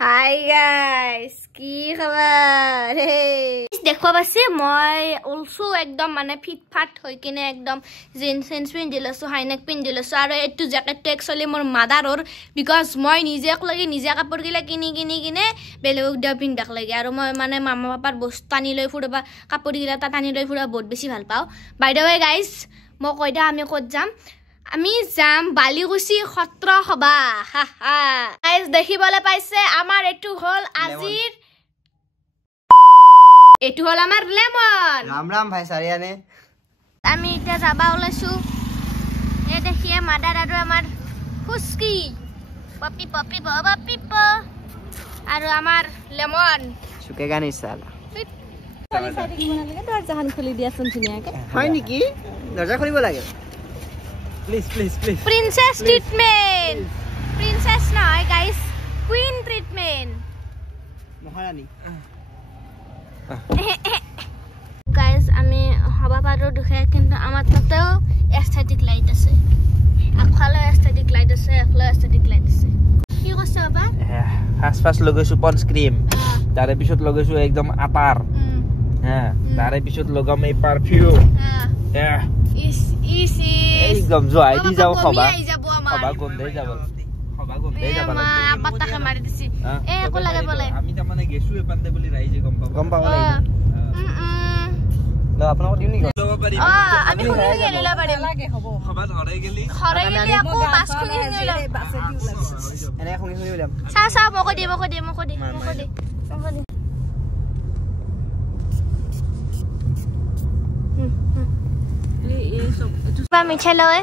Hi guys, কি খবৰ? দেখো বাসে মই অলসো একদম মানে ফিটফাট হৈ কিনে একদম জিন্স পিন দিলছো হাইনেক পিন দিলছো আৰু এটু জ্যাকেটটো একচুয়ালি মোৰ মাদাৰৰ বিকজ মই নিজে একলগে নিজে কাপোৰ গিলা কিনে বেলেগক দিয়া পিন্ধাক লাগে আৰু মই মানে মামা পাপাৰ বস্তু টানি লৈ ফুৰবা কাপোৰ গিলা টানি লৈ ফুৰা বহুত বেছি ভাল পাও বাই দ্য ৱে গাইস মই কইদা আমি কত যাম আমি যাম বালিগুছি সত্ৰ সভা গাইস দেখিবলৈ পাইছে আমাৰ এটু হল আজিৰ এটু হল আমাৰ লেমন ৰাম ৰাম ভাই সাৰিয়ানে আমি এটা যাবা ওলাইছো এ দেখিয়ে মাদাৰ আৰু আমাৰ খুস্কি পপি আৰু আমাৰ লেমন শুকেগা নি সালা দৰজাখন খুলি দিয়াচোন ধুনীয়াকে হয় নেকি দরজা খুলিব লাগে প্লিজ প্রিন্সেস ট্রিটমেন্ট প্রিন্সেস নয় গাইস কুইন ট্রিটমেন্ট মহারানী গাইস আমি হবা পাৰো দুখে কিন্তু আমাৰ তাতেও এস্থেটিক লাইট আছে আগফালে এস্থেটিক লাইট আছে আগফালে এস্থেটিক লাইট আছে কি কৈছে বাবা ফাস্ট লগাইছো পন্স ক্রিম তারে পিছত লগাইছো একদম আটার হ্যাঁ তারে পিছত লগাম এই পারফিউম একদম জয় দি যাও খবা গন্ধে যাব মা পাতাকে মারি দিছি এ একো লাগে বলে আমি তা মানে গেছু এপাতে বলি রাইজে গম পাও ল আপোনাক দিউ নি লব পারি আমি খুলি গেলিলা পাৰি লাগে হবো খবা ধৰে গেলি আকৌ বাস খুলি গেলিলা বাসে দিউ লাগে এনে খুনি উলাম চা মকো দি বা মিঠাই লয়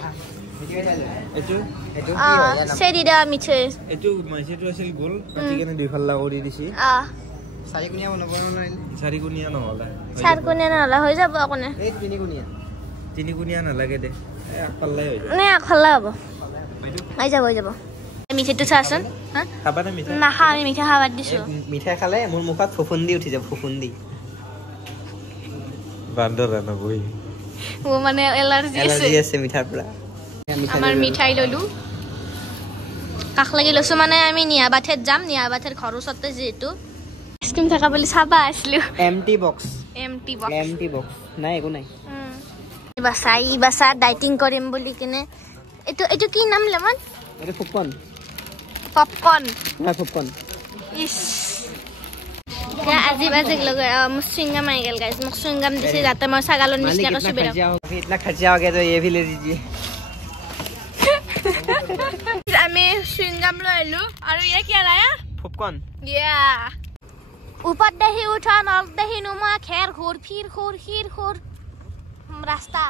এটু এটু কি হয় জানা সে দিদা মিঠাই এটু মাইছেটো আছিল গোল কাটি কেনে দুই ফাল্লা কৰি দিছি চাৰি কোণীয়া বনাব নালাগিল চাৰি কোণীয়া নহলা চাৰ কোণে নহলা হৈ যাব আকনে এই তিনি কোণীয়া নালাগে দে এক ফাল্লাই হৈ যায় নে আখলা হ'ব হৈ যাব মিঠাইটো চাচোন খাবা না মিঠাই না আমি মিঠা খাবার দিছো মিঠাই খালে মোৰ মুখত ফুফুন্দি উঠি যাব ফুফুন্দি বান্দৰ নবই ও মানে এলাৰ্জি আছে মিঠাৰ পৰা আমাৰ মিঠাই ললো কাখ লাগি লছো মানে আমি নিয়াবাথেত যাম নিয়াবাথেৰ ঘৰ ওচৰতে যেটো আইসক্রিম থাকা বুলি চাবা আসলো এমটি বক্স নাই একো নাই বাসা ডাইটিং কৰিম বুলি কিনে এটো কি নাম লেমন এটা পপকৰ্ন ইস আজি লগে মুসিংগাম আই গেল গাইস মুসিংগাম দিছে যাতে মই ছাগালৰ নিচিনা সুবিধা इतना खर्चा हो गया तो ये भी ले लीजिए আমি সুইংগাম লইলো আৰু ইয়া কি আলায়া পপকর্ন ইয়া উপর দেহি উঠা নল দেহি নুমা খের ঘুর ফির রাস্তা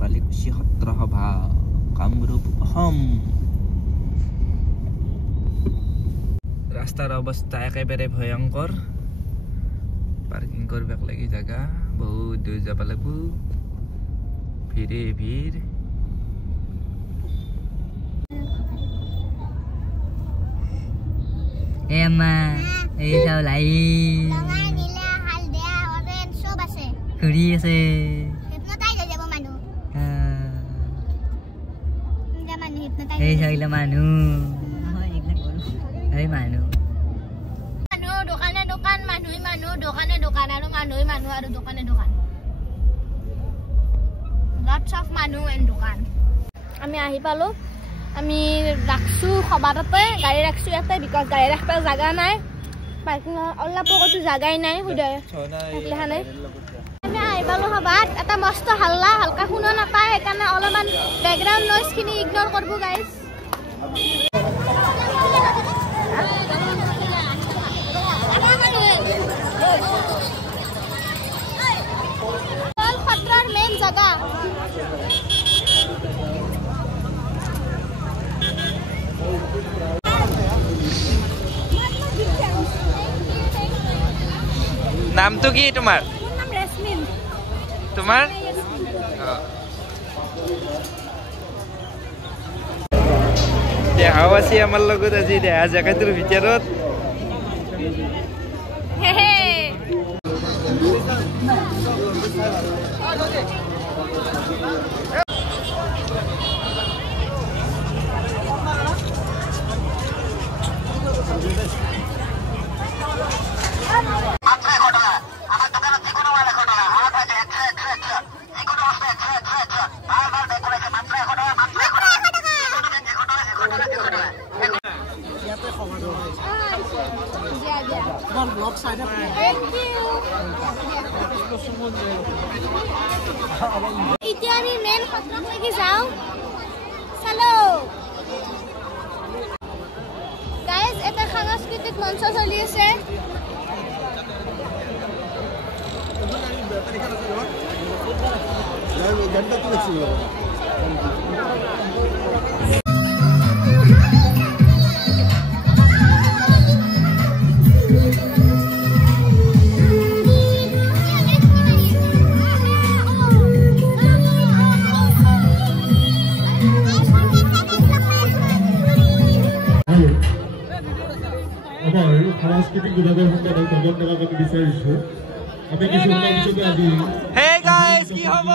বালিকুছি সত্ৰ সভা কামৰূপ অসম ৰাস্তাৰ অৱস্থা একেবাৰে ভয়ংকৰ পাৰ্কিং কৰিব লাগি জাগা বহুত দূৰ যাব লাগিব ভিৰ এমা এই সব লাই ৰঙা নীলা হালধীয়া অৰেঞ্জ সব আছে ঘুৰি আছে হিপনোটাইজ হৈ যাব মানুহ এই চাইলে মানুহ এই মানুহ দোকান মানুহ দোকানে আৰু মানুহ আৰু দোকানে lots of মানুহ and দোকান আমি আহি পালো আমি ৰাখছো খবাৰতে গাড়ী ৰাখছো ইয়াতে বিকজ গাড়ী ৰাখবা জাগা নাই পাৰ্কিং অলপ কতো জাগাই নাই হুদয় একলা নাই আমি আহি পালো খবাত এটা মস্ত হালকা শুনা নাপায় সেইকাৰণে অলপমান ব্যাকগ্ৰাউণ্ড নইজ খিনি ইগনোৰ কৰব গাইস সত্ৰৰ মেইন জাগা নামটো কি তোমাৰ নাম ৰেসমিন তোমাৰ দেহাও আছে আমাৰ লগত আজি দেহা জেগাটোৰ ভিতৰত হে এতিয়া আমি মেইন সত্ৰত লাগি যাওঁ চলো গাইজ এটা সাংস্কৃতিক মঞ্চ চলি আছে সাংস্কৃতিক বিভাগৰ সম্পাদক ভগৱান দাদাক বিচাৰিছো আমি কিছু পিছতে আজি হে গাইস কি হ'ব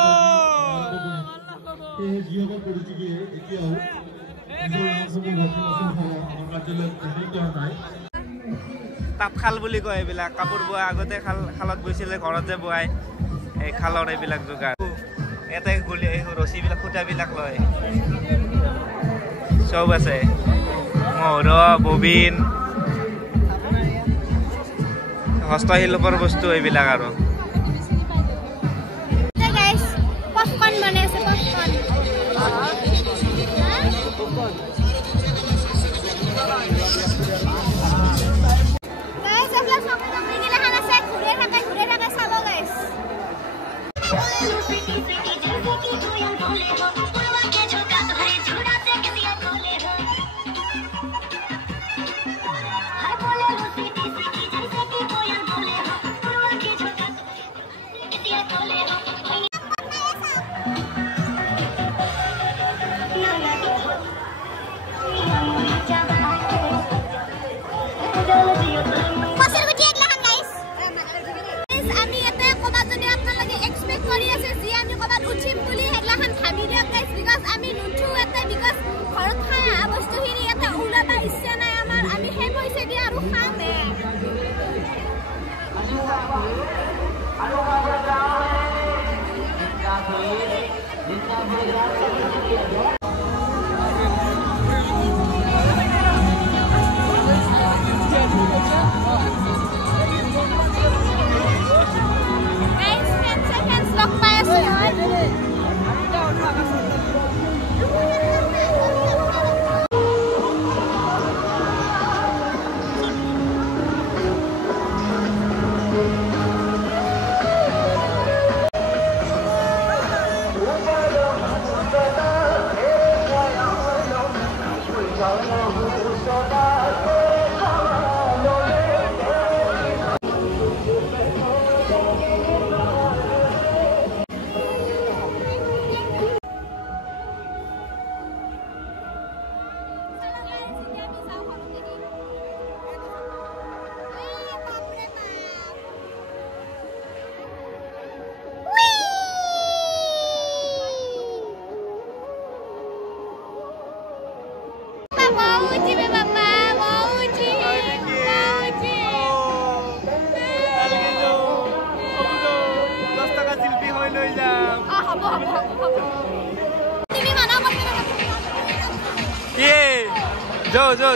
এই জীবন পৰিস্থিতি এতিয়াও তাঁতশাল বুলি কয় এইবিলাক কাপোৰ বোৱা আগতে খালত গৈছিলে ঘৰত যে বোৱাই এই খালৰ এইবিলাক যোগাৰ ইয়াতে গুলি ৰছীবিলাক খুঁটাবিলাক লয় চব আছে মহৰ ববিন হস্তশিল্পৰ বস্তু এইবিলাক আৰু পপকৰ্ন বনাইছে পপকৰ্ন গাইস আমরা সকালে গেলে হানা সে ঘুরে থাকা চাব গাইস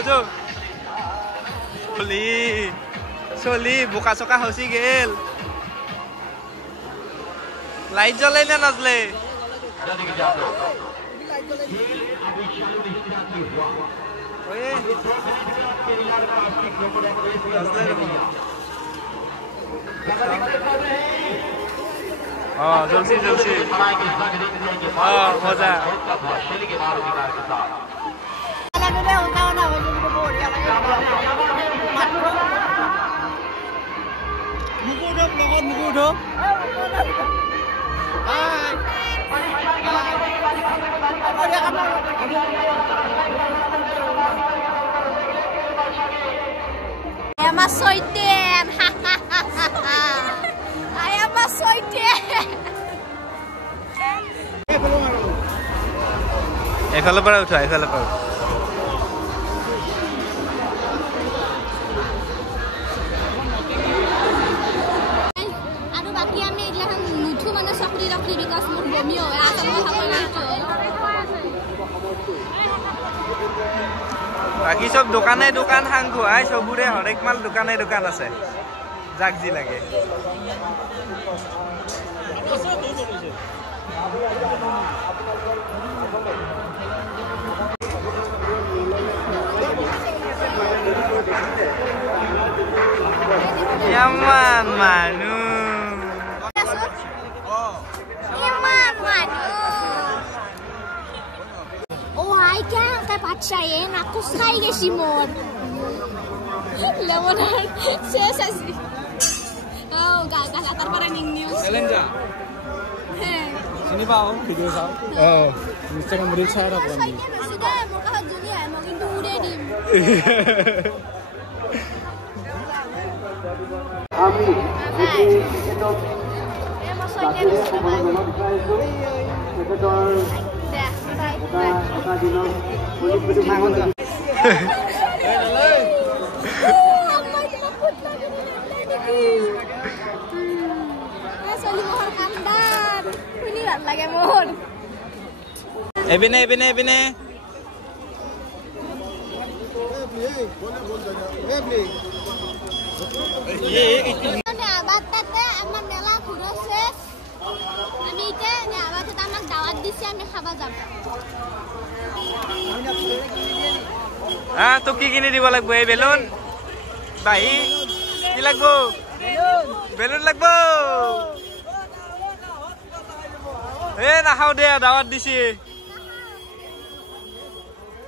जो चली बोका चका हसी गेल लाइट जले ना नजले जल्दी मजा এফালৰ পৰা উঠা এফালৰ পৰা আৰু বাকি আমি এগলাখান নুঠু মানে চাকৰি ৰাখলি বিকাশ মোৰ বমি হয় আছে মই খাব নাইতো বাকি সব দোকানে দোকান হাং খুৱাই সবুৰে হৰেক মাল দোকানে দোকান আছে যাক যি লাগে Yaman manu. Yaman manu. Oh, ay kaya kay patsayin ako say ke Simon. Lemonar. Sesas. Oh, gagal atar para ninyo. Selanja. Sini pa ako video sa. Oh, Instagram reel sa harap lang. Sudah mo ka dunia mo indure dim. Ebine. বাচ্চাতে আমার মেলা ঘুরেছে আমি এটা বাচ্চাতে আমাকে দাওয়াত দিছি আমি খাবা যাব হ্যাঁ তো কি কিনে দিব লাগবে এই বেলুন ভাই কি লাগবো বেলুন লাগবো এ না খাও দে দাওয়াত দিছি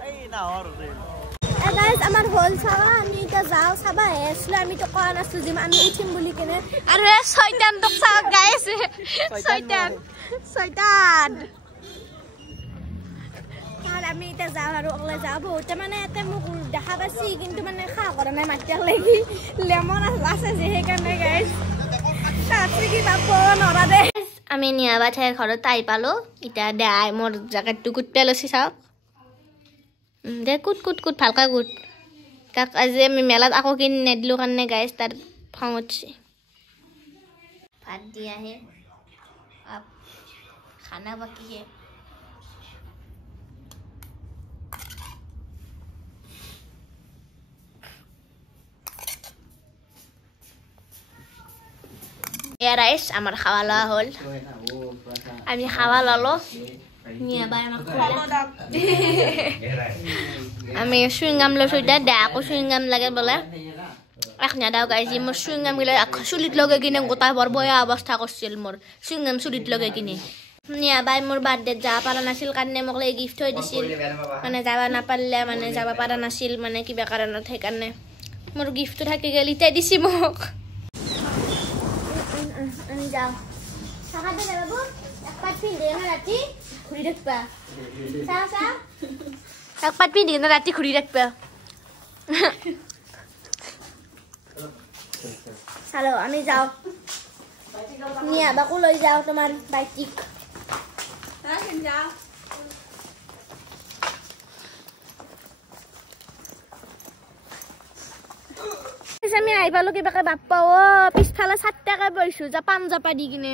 এই না আর গাইস আমার হোল ছাওয়া আমি এটা যাও ছাবা এসলে আমি তো কোন আছো যে আমি উঠিম বলি কেনে আরে শয়তান তো ছাও গাইস শয়তান আর আমি এটা যাও আর ওলে যাব ওটা মানে এতে মুখ দেখা পাছি কিন্তু মানে খা করে না মাটিয়া লাগি লেমন আছে যে হে কানে গাইস কাছে কি বাপো নরা দে আমি নিয়া বাছাই ঘৰত তাই পালো এটা দেই মোৰ জাগাটো কুট পেলছি চাও দে কুট ভালকা কুট তাক আজি আমি মেলাত আকৌ কিনি নেদিলো কাৰণে গাইছ তাৰ খং উঠছে ভাত দিয়া হে আপ খানা বাকি হে এয়া ৰাইছ আমাৰ খাৱা লোৱা হ'ল আমি খাৱা ললো নিয়া বাই আমাক আমি সুইংগাম লৈছো এতিয়া দে আকৌ সুইংগাম লাগে বোলে এখন দাও গাইজি মোৰ সুইংগাম গিলা চুলিত লগাই কিনে গোটা বৰ বয়া অৱস্থা কৰিছিল মোৰ সুইংগাম চুলিত লগাই কিনে নিয়া বাই মোৰ বাৰ্থডেত যাব পৰা নাছিল কাৰণে মোক লৈ গিফ্ট হৈ দিছিল মানে যাব নাপাৰিলে মানে যাব পৰা নাছিল মানে কিবা কাৰণত সেইকাৰণে মোৰ গিফ্টটো থাকি গ'ল ইটাই দিছি মোক আমি যাওঁ চাকাতে যাবো এক পাত পিন্ধে না ৰাতি ঘূৰি দেখবা চা এক পাত পিন্ধে না ৰাতি ঘূৰি দেখবা চালো আমি যাওঁ নিয়া বাকো লৈ যাওঁ তোমাৰ বাইটিক আমি আহি পালো কিবাকে বাপ্পা অ পিছফালে 7 টাকা বইছো যা পাঞ্জাপা দি কিনে